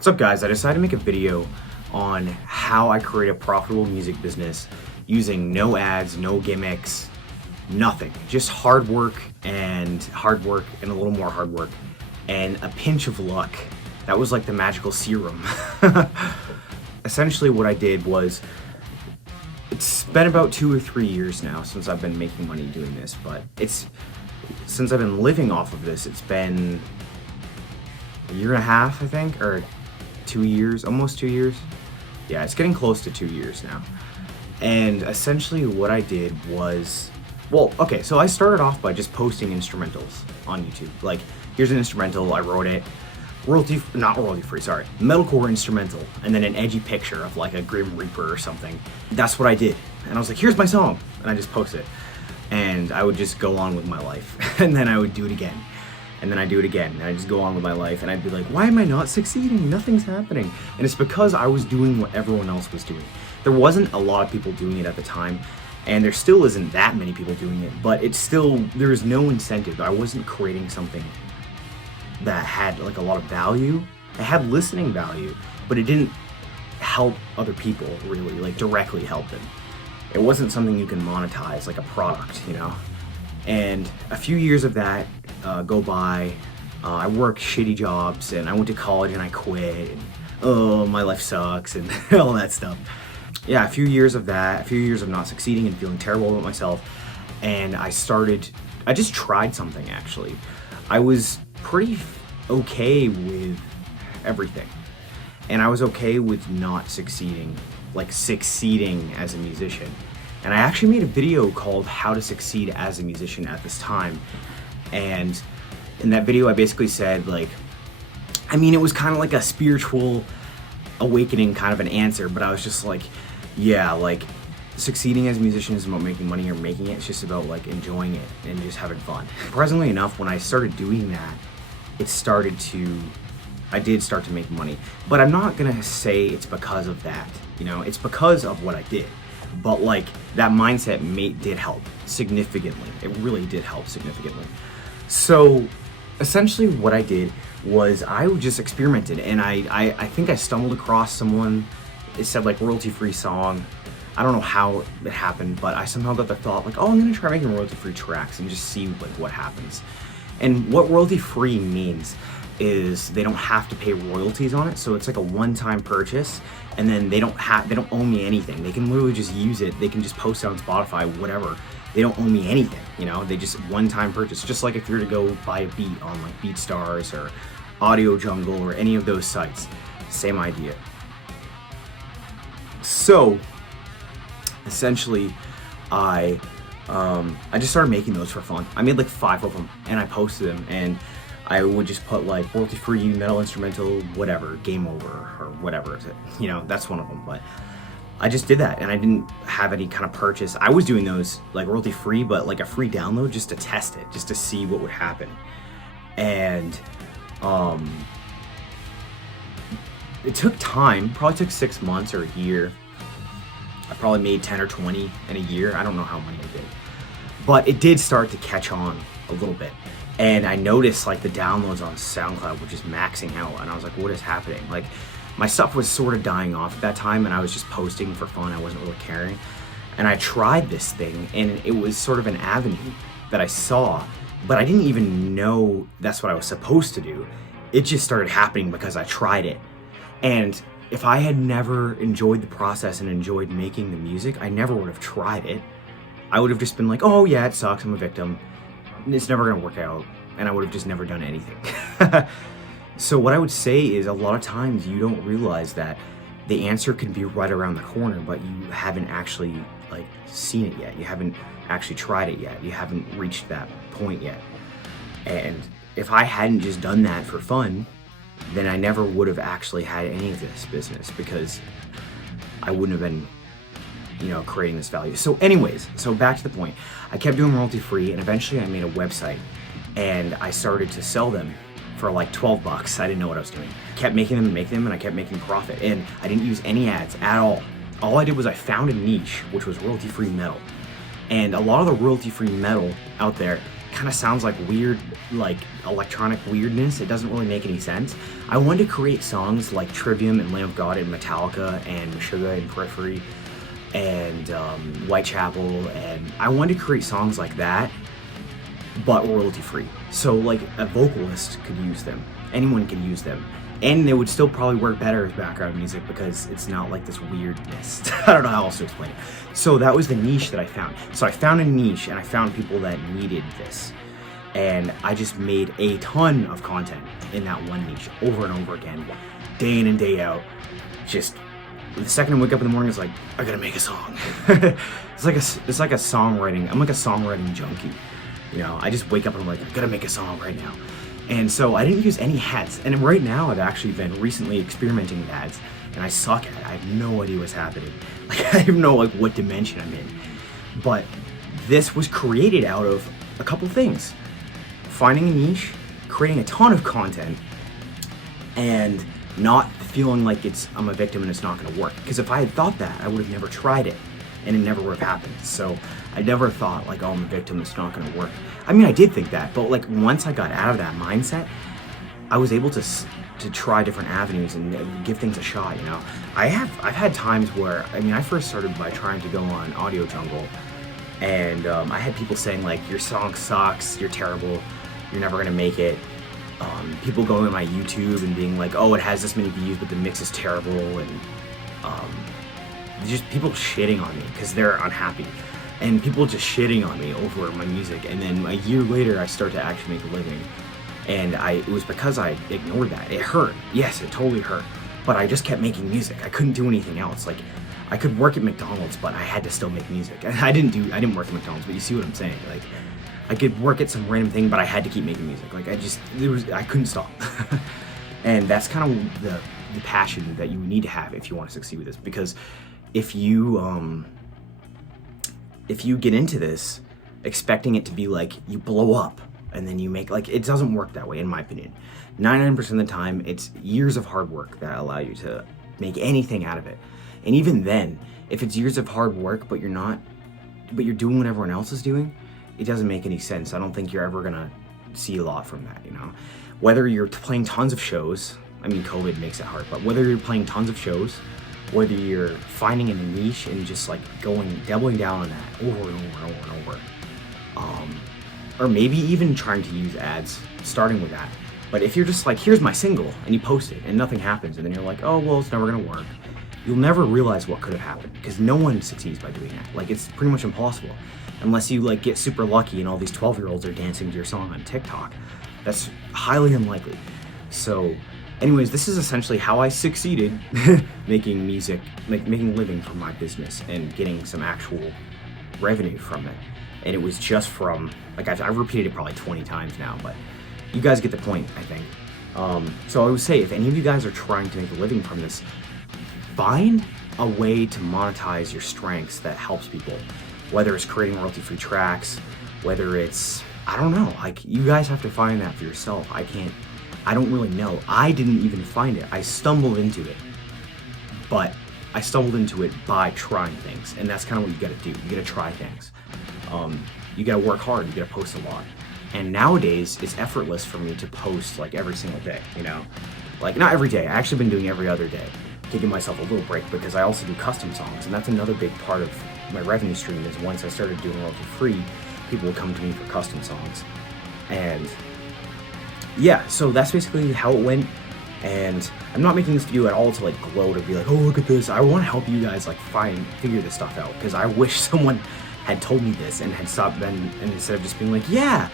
What's up, guys? I decided to make a video on how I create a profitable music business using no ads, no gimmicks, nothing. Just hard work and a little more hard work and a pinch of luck. That was like the magical serum. Essentially what I did was, it's been about 2 or 3 years now since I've been making money doing this, but since I've been living off of this, it's been a year and a half, I think, or 2 years, almost 2 years. Yeah, it's getting close to 2 years now. And essentially what I did was, so I started off by just posting instrumentals on YouTube. Like, here's an instrumental, I wrote it, metalcore instrumental, and then an edgy picture of like a Grim Reaper or something. That's what I did. And I was like, here's my song, and I just posted it. And I would just go on with my life. And then I would do it again. And then I do it again, and I just go on with my life, and I'd be like, why am I not succeeding? Nothing's happening. And it's because I was doing what everyone else was doing. There wasn't a lot of people doing it at the time, and there still isn't that many people doing it, but there is no incentive. I wasn't creating something that had like a lot of value. It had listening value, but it didn't help other people really, like directly help them. It wasn't something you can monetize like a product, you know? And a few years of that go by. I worked shitty jobs, and I went to college and I quit, and oh, my life sucks, and all that stuff. Yeah, a few years of that, a few years of not succeeding and feeling terrible about myself, and I just tried something actually. I was pretty okay with everything, and I was okay with not succeeding, like succeeding as a musician. And I actually made a video called How to Succeed as a Musician at this time. And in that video, I basically said, like, I mean, it was kind of like a spiritual awakening kind of an answer, but I was just like, yeah, like, succeeding as a musician isn't about making money or making it. It's just about like enjoying it and just having fun. Surprisingly enough, when I started doing that, I did start to make money. But I'm not gonna say it's because of that, you know, it's because of what I did. But like, that mindset did help significantly. It really did help significantly. So essentially what I did was I just experimented, and I think I stumbled across someone. It said like royalty-free song. I don't know how it happened, but I somehow got the thought like, oh, I'm gonna try making royalty-free tracks and just see like what happens. And what royalty-free means is they don't have to pay royalties on it, so it's like a one-time purchase, and then they don't owe me anything. They can literally just use it. They can just post it on Spotify, whatever. They don't owe me anything, you know? They just one-time purchase, just like if you were to go buy a beat on like BeatStars or Audio Jungle or any of those sites. Same idea. So essentially, I just started making those for fun. I made like 5 of them, and I posted them, and I would just put like royalty-free metal instrumental, whatever, game over, or whatever is it. You know, that's one of them. But I just did that, and I didn't have any kind of purchase. I was doing those like royalty-free, but like a free download just to test it, just to see what would happen. And it took time, probably took 6 months or a year. I probably made 10 or 20 in a year. I don't know how many I did. But it did start to catch on a little bit. And I noticed like the downloads on SoundCloud were just maxing out, and I was like, what is happening? Like, my stuff was sort of dying off at that time, and I was just posting for fun. I wasn't really caring. And I tried this thing, and it was sort of an avenue that I saw, but I didn't even know that's what I was supposed to do. It just started happening because I tried it. And if I had never enjoyed the process and enjoyed making the music, I never would have tried it. I would have just been like, oh yeah, it sucks, I'm a victim. It's never gonna work out, and I would have just never done anything. So what I would say is, a lot of times you don't realize that the answer can be right around the corner, but you haven't actually like seen it yet. You haven't actually tried it yet. You haven't reached that point yet. And if I hadn't just done that for fun, then I never would have actually had any of this business, because I wouldn't have been, you know, creating this value. So anyways, so back to the point. I kept doing royalty-free, and eventually I made a website, and I started to sell them for like $12. I didn't know what I was doing. I kept making them, and I kept making profit, and I didn't use any ads at all. All I did was I found a niche, which was royalty-free metal. And a lot of the royalty-free metal out there kind of sounds like weird, like electronic weirdness. It doesn't really make any sense. I wanted to create songs like Trivium and Lamb of God and Metallica and Meshuggah and Periphery and Whitechapel, and I wanted to create songs like that, but royalty free. So like a vocalist could use them, anyone can use them, and they would still probably work better as background music because it's not like this weirdness. I don't know how else to explain it. So that was the niche that I found. So I found a niche and I found people that needed this. And I just made a ton of content in that one niche over and over again, day in and day out. Just the second I wake up in the morning, it's like, I gotta make a song. it's like a songwriting. I'm like a songwriting junkie. You know, I just wake up and I'm like, I gotta make a song right now. And so I didn't use any ads. And right now I've actually been recently experimenting with ads, and I suck at it. I have no idea what's happening. Like I don't know like what dimension I'm in. But this was created out of a couple things. Finding a niche, creating a ton of content, and not feeling like I'm a victim and it's not gonna work. Because if I had thought that, I would have never tried it and it never would have happened. So I never thought like, oh, I'm a victim, it's not gonna work. I mean, I did think that, but like once I got out of that mindset, I was able to try different avenues and give things a shot, you know? I've had times where, I mean, I first started by trying to go on Audio Jungle, and I had people saying like, your song sucks, you're terrible, you're never gonna make it. People going on my YouTube and being like, oh, it has this many views, but the mix is terrible, and just people shitting on me because they're unhappy, and people just shitting on me over my music. And then a year later, I start to actually make a living, and it was because I ignored that. It hurt, yes, it totally hurt, but I just kept making music. I couldn't do anything else. Like, I could work at McDonald's, but I had to still make music. I didn't work at McDonald's, but you see what I'm saying? Like, I could work at some random thing, but I had to keep making music. Like, I couldn't stop. And that's kind of the passion that you need to have if you want to succeed with this. Because if you get into this expecting it to be like you blow up and then you make, like, it doesn't work that way, in my opinion. 99% of the time, it's years of hard work that allow you to make anything out of it. And even then, if it's years of hard work, but you're doing what everyone else is doing, it doesn't make any sense. I don't think you're ever gonna see a lot from that, you know? Whether you're playing tons of shows, I mean, COVID makes it hard, but whether you're playing tons of shows, whether you're finding a niche and just like doubling down on that over and over and over and over, or maybe even trying to use ads, starting with that. But if you're just like, here's my single, and you post it and nothing happens, and then you're like, oh, well, it's never gonna work, you'll never realize what could have happened, because no one succeeds by doing that. Like, it's pretty much impossible. Unless you like get super lucky and all these 12-year-olds are dancing to your song on TikTok. That's highly unlikely. So anyways, this is essentially how I succeeded making music, making a living from my business and getting some actual revenue from it. And it was just from, like, I've repeated it probably 20 times now, but you guys get the point, I think. So I would say, if any of you guys are trying to make a living from this, find a way to monetize your strengths that helps people. Whether it's creating royalty-free tracks, whether it's, I don't know, like, you guys have to find that for yourself. I don't really know. I didn't even find it. I stumbled into it. But I stumbled into it by trying things, and that's kind of what you gotta do. You gotta try things. You gotta work hard, you gotta post a lot. And nowadays, it's effortless for me to post like every single day, you know? Like, not every day, I actually been doing every other day, giving myself a little break, because I also do custom songs, and that's another big part of my revenue stream. Is once I started doing royalty free, people would come to me for custom songs. And yeah, so that's basically how it went. And I'm not making this video at all to like gloat or be like, oh, look at this. I want to help you guys like figure this stuff out, because I wish someone had told me this and had stopped then, and instead of just being like, yeah,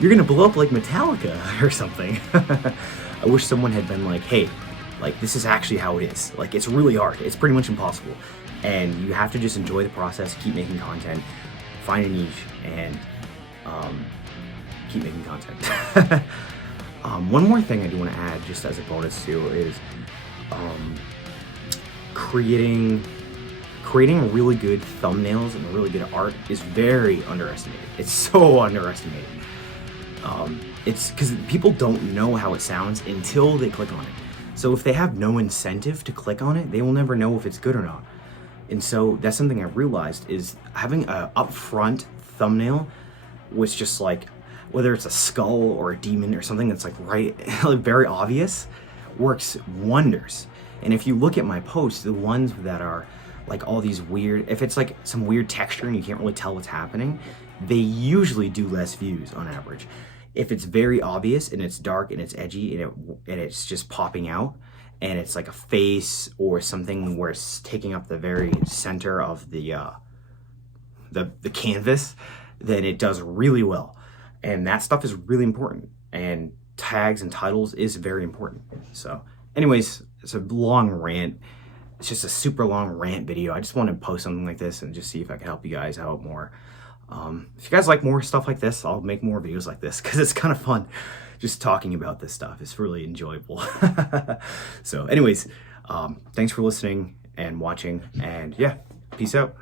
you're gonna blow up like Metallica or something. I wish someone had been like, hey, like, this is actually how it is. Like, it's really hard. It's pretty much impossible. And you have to just enjoy the process, keep making content, find a niche, and keep making content. One more thing I do want to add, just as a bonus too, is creating really good thumbnails and really good art is very underestimated. It's so underestimated. It's because people don't know how it sounds until they click on it. So if they have no incentive to click on it, they will never know if it's good or not. And so that's something I realized, is having a upfront thumbnail was whether it's a skull or a demon or something that's like right, very obvious, works wonders. And if you look at my posts, the ones that are like all these weird, if it's like some weird texture and you can't really tell what's happening, they usually do less views on average. If it's very obvious and it's dark and it's edgy and it's just popping out, and it's like a face or something where it's taking up the very center of the canvas, then it does really well. And that stuff is really important. And tags and titles is very important. So anyways, it's a long rant. It's just a super long rant video. I just wanted to post something like this and just see if I could help you guys out more. If you guys like more stuff like this, I'll make more videos like this because it's kind of fun just talking about this stuff. It's really enjoyable. So anyways, thanks for listening and watching, and yeah, peace out.